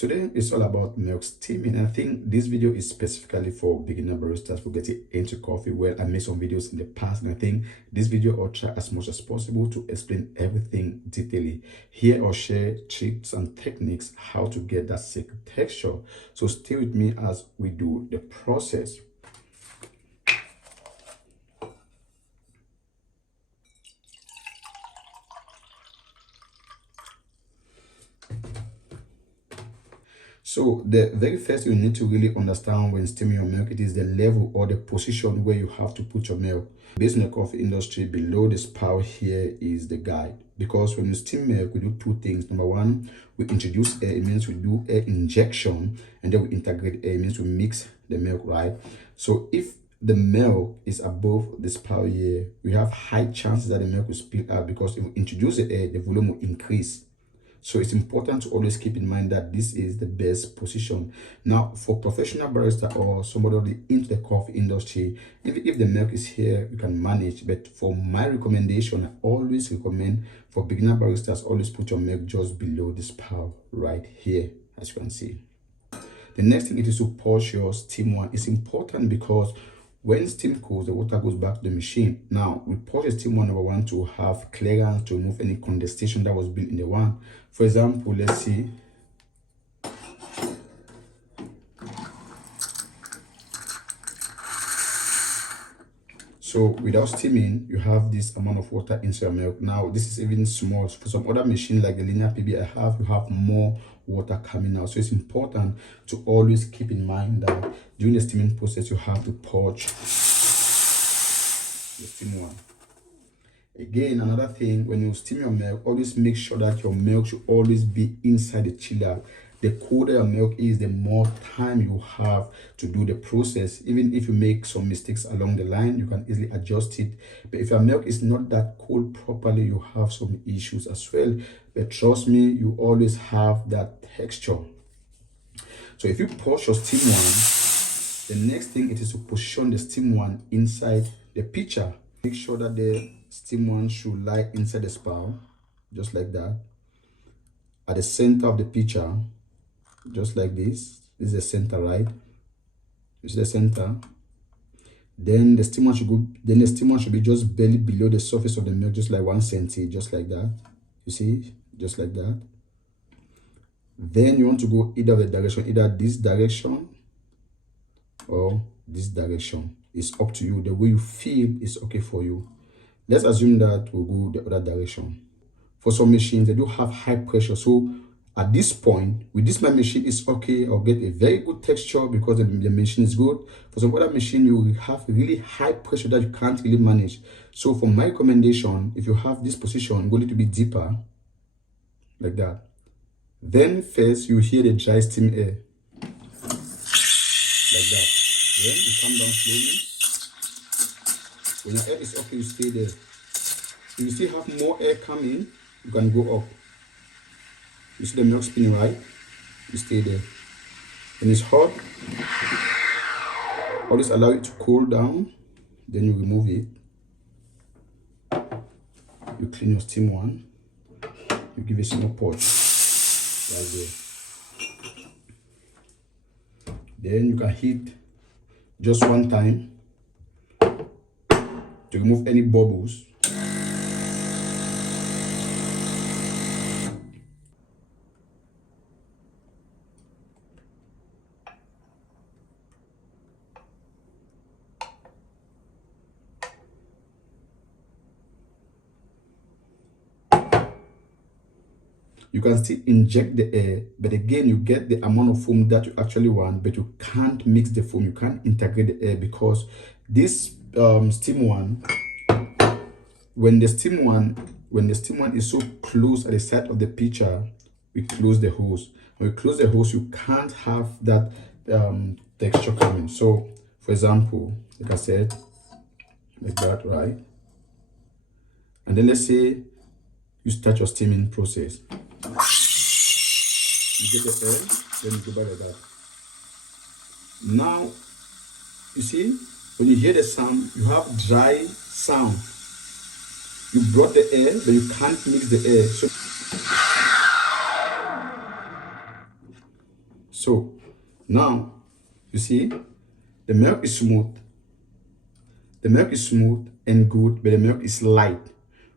Today is all about milk steaming. I think this video is specifically for beginner baristas who getting into coffee. Well, I made some videos in the past, and I think this video I'll try as much as possible to explain everything detailedly. Here I'll share tricks and techniques how to get that silky texture. So stay with me as we do the process. So the very first thing you need to really understand when steaming your milk, it is the level or the position where you have to put your milk. Based on the coffee industry, below the spout here is the guide. Because when you steam milk, we do two things. Number one, we introduce air, it means we do air injection, and then we integrate air, it means we mix the milk, right? So if the milk is above the spout here, we have high chances that the milk will spill out, because if we introduce the air, the volume will increase. So it's important to always keep in mind that this is the best position. Now, for professional barista or somebody already into the coffee industry, if the milk is here, you can manage. But for my recommendation, I always recommend for beginner baristas, always put your milk just below the spout right here, as you can see. The next thing it is to purge your steam one. It's important because when steam cools, the water goes back to the machine. Now, we purge the steam one, number one, to have clearance, to remove any condensation that was built in the one. For example, let's see. So without steaming, you have this amount of water inside your milk. Now, this is even small. For some other machine like the linear PB I have, you have more water coming out. So it's important to always keep in mind that during the steaming process, you have to purge the steam one. Again, another thing, when you steam your milk, always make sure that your milk should always be inside the chiller. The colder your milk is, the more time you have to do the process. Even if you make some mistakes along the line, you can easily adjust it. But if your milk is not that cold properly, you have some issues as well. But trust me, you always have that texture. So if you purge your steam one, the next thing it is to position the steam one inside the pitcher. Make sure that the steam one should lie inside the spout, just like that. At the center of the pitcher, just like this. This is the center, right? This is the center. Then the steam one should go. Then the steam one should be just barely below the surface of the milk, just like 1 centi, just like that. You see, just like that. Then you want to go either of the direction, either this direction or this direction. It's up to you. The way you feel is okay for you. Let's assume that we'll go the other direction. For some machines, they do have high pressure. So at this point, with this my machine is okay, or get a very good texture because the machine is good. For some other machine, you will have really high pressure that you can't really manage. So for my recommendation, if you have this position, go a little bit deeper, like that. Then first, you hear the dry steam air, like that. Then you come down slowly. When your air is okay, you stay there. If you still have more air coming, you can go up. You see the milk spinning, right? You stay there. When it's hot, always allow it to cool down. Then you remove it. You clean your steam one. You give it a small purge right there. Then you can heat just one time to remove any bubbles. You can still inject the air, but again, you get the amount of foam that you actually want, but you can't mix the foam. You can't integrate the air because this steam one, when the steam one is so close at the side of the pitcher, we close the hose. When we close the hose, you can't have that texture coming. So, for example, like I said, like that, right? And then let's say you start your steaming process. You get the air, then you go back like that. Now, you see, when you hear the sound, you have dry sound. You brought the air, but you can't mix the air. So So now you see the milk is smooth. The milk is smooth and good, but the milk is light.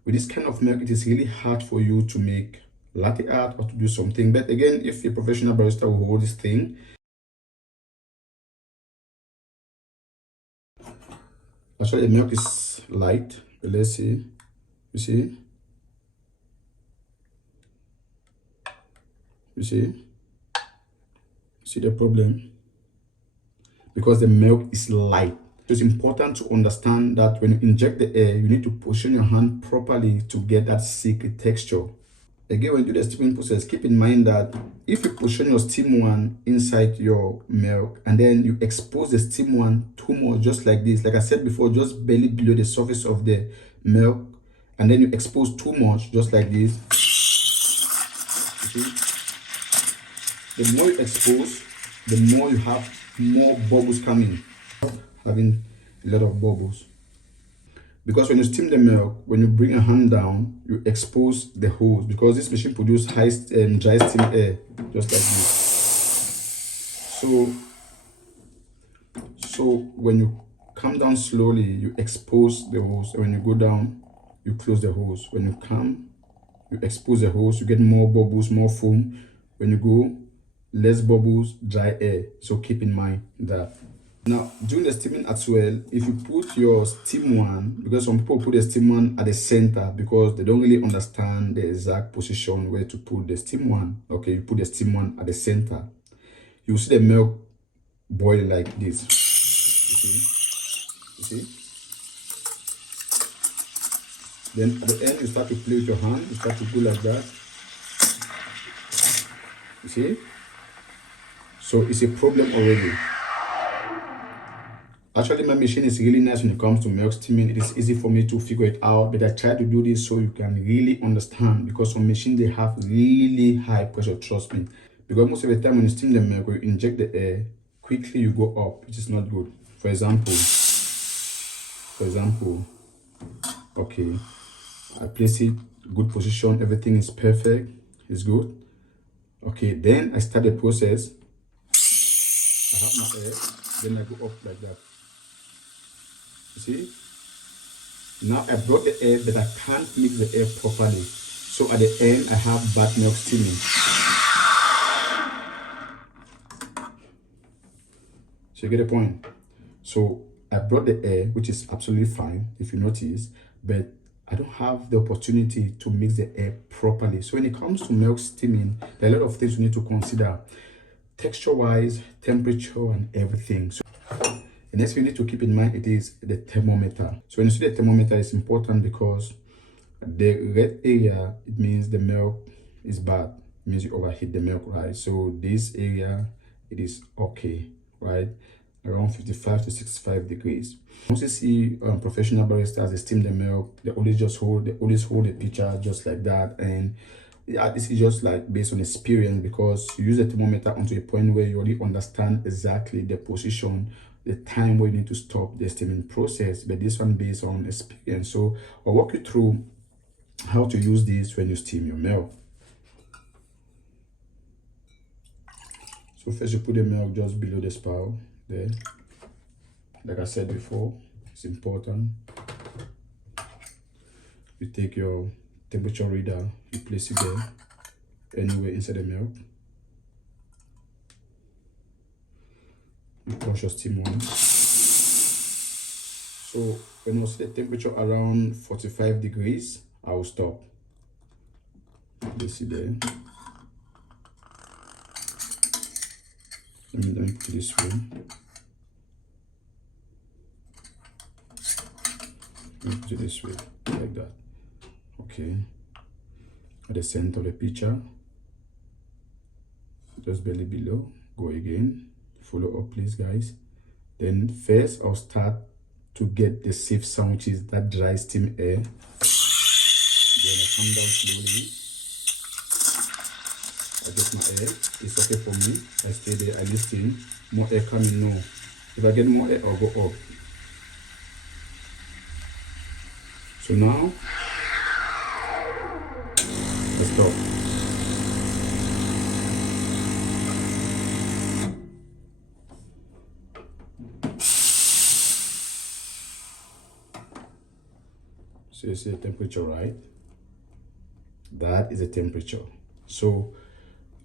With this kind of milk, it is really hard for you to make latte art or to do something. But again, if a professional barista will hold this thing, actually the milk is light. But let's see. You see? You see? See the problem? Because the milk is light. So it's important to understand that when you inject the air, you need to position your hand properly to get that silky texture. Again, when you do the steaming process, keep in mind that if you position your steam one inside your milk and then you expose the steam one too much, just like this, like I said before, just barely below the surface of the milk, and then you expose too much, just like this, you see, the more you expose, the more you have more bubbles coming, having a lot of bubbles. Because when you steam the milk, when you bring your hand down, you expose the hose, because this machine produces high dry steam air, just like this. So when you come down slowly, you expose the hose, and when you go down, you close the hose. When you come, you expose the hose, you get more bubbles, more foam. When you go, less bubbles, dry air. So keep in mind that. Now, during the steaming as well, if you put your steam one, because some people put the steam one at the center because they don't really understand the exact position where to put the steam one. Okay, you put the steam one at the center. You see the milk boiling like this. You see? You see? Then at the end, you start to play with your hand. You start to go like that. You see? So it's a problem already. Actually, my machine is really nice when it comes to milk steaming. It is easy for me to figure it out, but I try to do this so you can really understand, because some machines, they have really high pressure, trust me. Because most of the time when you steam the milk, when you inject the air, quickly you go up, which is not good. For example, okay, I place it, good position, everything is perfect, it's good. Okay, then I start the process. I have my air, then I go up like that. You see? Now I brought the air, but I can't mix the air properly. So at the end, I have bad milk steaming. So you get the point? So I brought the air, which is absolutely fine, if you notice, but I don't have the opportunity to mix the air properly. So when it comes to milk steaming, there are a lot of things you need to consider. Texture-wise, temperature, and everything. So the next thing you need to keep in mind, it is the thermometer. So when you see the thermometer, it's important because the red area, it means the milk is bad. It means you overheat the milk, right? So this area, it is okay, right? Around 55 to 65 degrees. Once you see professional baristas, they steam the milk, they always hold the pitcher just like that. And yeah, this is just like based on experience, because you use the thermometer until a point where you already understand exactly the position, the time where you need to stop the steaming process. But this one based on experience. So I'll walk you through how to use this when you steam your milk. So first you put the milk just below the spout there. Like I said before, it's important. You take your temperature reader, you place it there, anywhere inside the milk. You push your steam on. So when I see the temperature around 45 degrees, I will stop. Place it there. Let me put this way. Let me put it this way, like that. Okay. At the center of the pitcher, just barely below. Go again. Follow up, please, guys. Then first, I'll start to get the safe sound, which is that dry steam air. Then I come down slowly. I get my air. It's okay for me. I stay there. I listen. More air coming. No. If I get more air, I'll go up. So now, let's stop. So you see the temperature, right? That is the temperature. So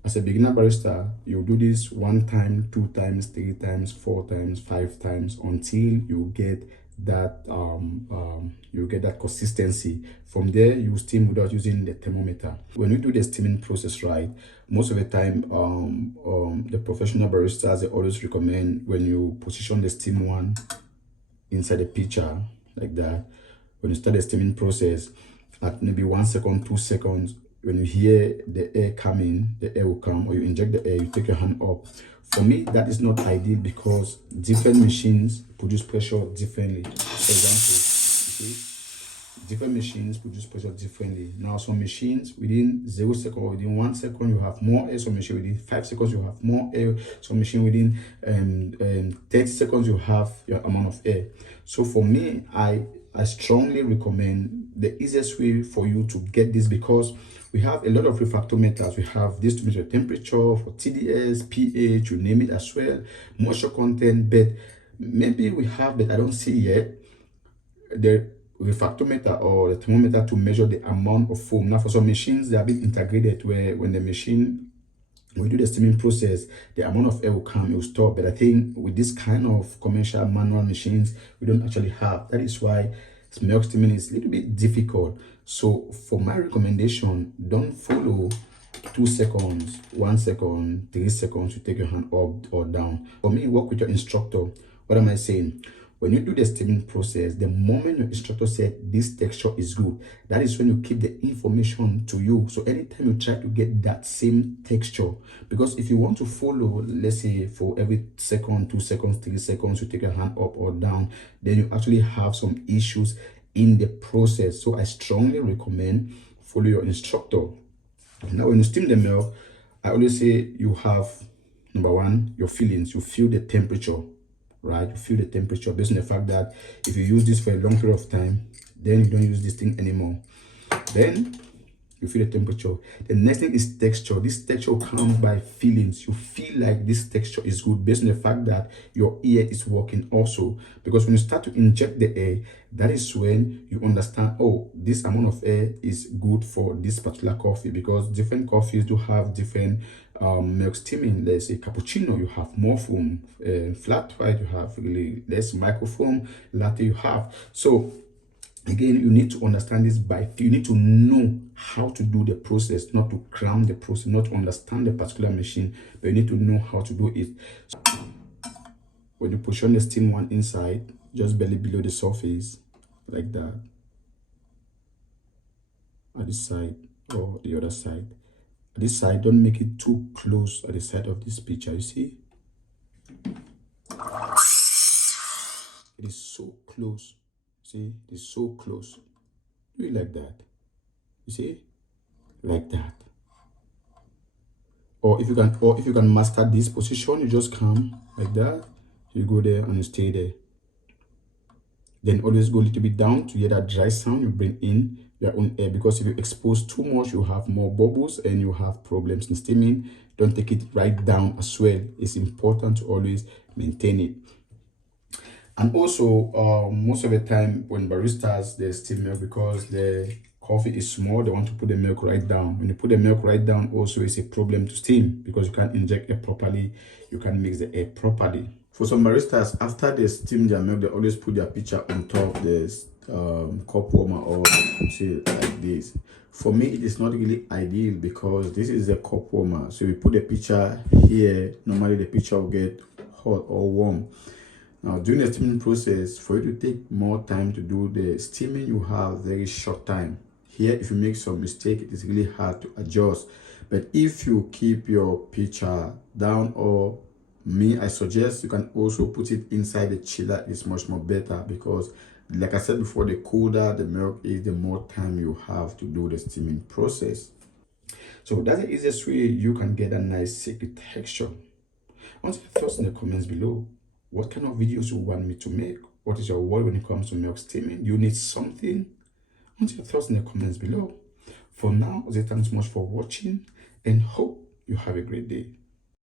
as a beginner barista, you do this 1 time, 2 times, 3 times, 4 times, 5 times until you get that consistency. From there, you steam without using the thermometer. When you do the steaming process right, most of the time, the professional baristas, they always recommend when you position the steam one inside the pitcher like that. When you start the steaming process, at maybe 1 second, 2 seconds, when you hear the air coming, the air will come, or you inject the air, you take your hand up. For me, that is not ideal because different machines produce pressure differently. For example, you see, different machines produce pressure differently. Now, some machines within 0 seconds or within 1 second, you have more air. Some machine within 5 seconds, you have more air. Some machine within 30 seconds, you have your amount of air. So for me, I strongly recommend the easiest way for you to get this, because we have a lot of refractometers. We have this to measure temperature for TDS, pH, you name it as well, moisture content, but maybe we have, but I don't see yet, the refractometer or the thermometer to measure the amount of foam. Now, for some machines, they have been integrated where when we do the steaming process, the amount of air will come, it will stop. But I think with this kind of commercial manual machines, we don't actually have. That is why milk steaming is a little bit difficult. So for my recommendation, don't follow 2 seconds, 1 second, 3 seconds to take your hand up or down. For me, work with your instructor. What am I saying? When you do the steaming process, the moment your instructor said this texture is good, that is when you keep the information to you. So anytime you try to get that same texture, because if you want to follow, let's say for every second, 2 seconds, 3 seconds, you take your hand up or down, then you actually have some issues in the process. So I strongly recommend follow your instructor. Now, when you steam the milk, I always say you have, number one, your feelings. You feel the temperature, right? You feel the temperature based on the fact that if you use this for a long period of time, then you don't use this thing anymore. Then you feel the temperature. The next thing is texture. This texture comes by feelings. You feel like this texture is good based on the fact that your ear is working also. Because when you start to inject the air, that is when you understand, oh, this amount of air is good for this particular coffee, because different coffees do have different milk steaming. Let's say cappuccino, you have more foam. Flat white, you have really less microfoam. Latte, you have. So again, you need to understand this you need to know how to do the process, not to cram the process, not to understand the particular machine, but you need to know how to do it. So when you position the steam one inside, just barely below the surface, like that, at this side or the other side. At this side, don't make it too close at the side of this picture, you see? It is so close. See, it is so close. Do it like that. You see? Like that. Or if you can master this position, you just come like that. You go there and you stay there. Then always go a little bit down to hear that dry sound. You bring in your own air, because if you expose too much, you have more bubbles and you have problems in steaming. Don't take it right down as well. It's important to always maintain it. And also, most of the time when baristas, they steam milk, because the coffee is small, they want to put the milk right down. When you put the milk right down, also it's a problem to steam, because you can't inject air properly, you can't mix the air properly. For some baristas, after they steam their milk, they always put their pitcher on top of the cup warmer, or say like this. For me, it is not really ideal, because this is a cup warmer. So we put the pitcher here, normally the pitcher will get hot or warm. Now, during the steaming process, for you to take more time to do the steaming, you have very short time. Here, if you make some mistake, it is really hard to adjust. But if you keep your pitcher down, or I suggest you can also put it inside the chiller. It's much more better, because like I said before, the colder the milk is, the more time you have to do the steaming process. So that's the easiest way you can get a nice silky texture. Want your thoughts in the comments below. What kind of videos you want me to make? What is your word when it comes to milk steaming? Do you need something? Want your thoughts in the comments below. For now, I say thanks so much for watching and hope you have a great day.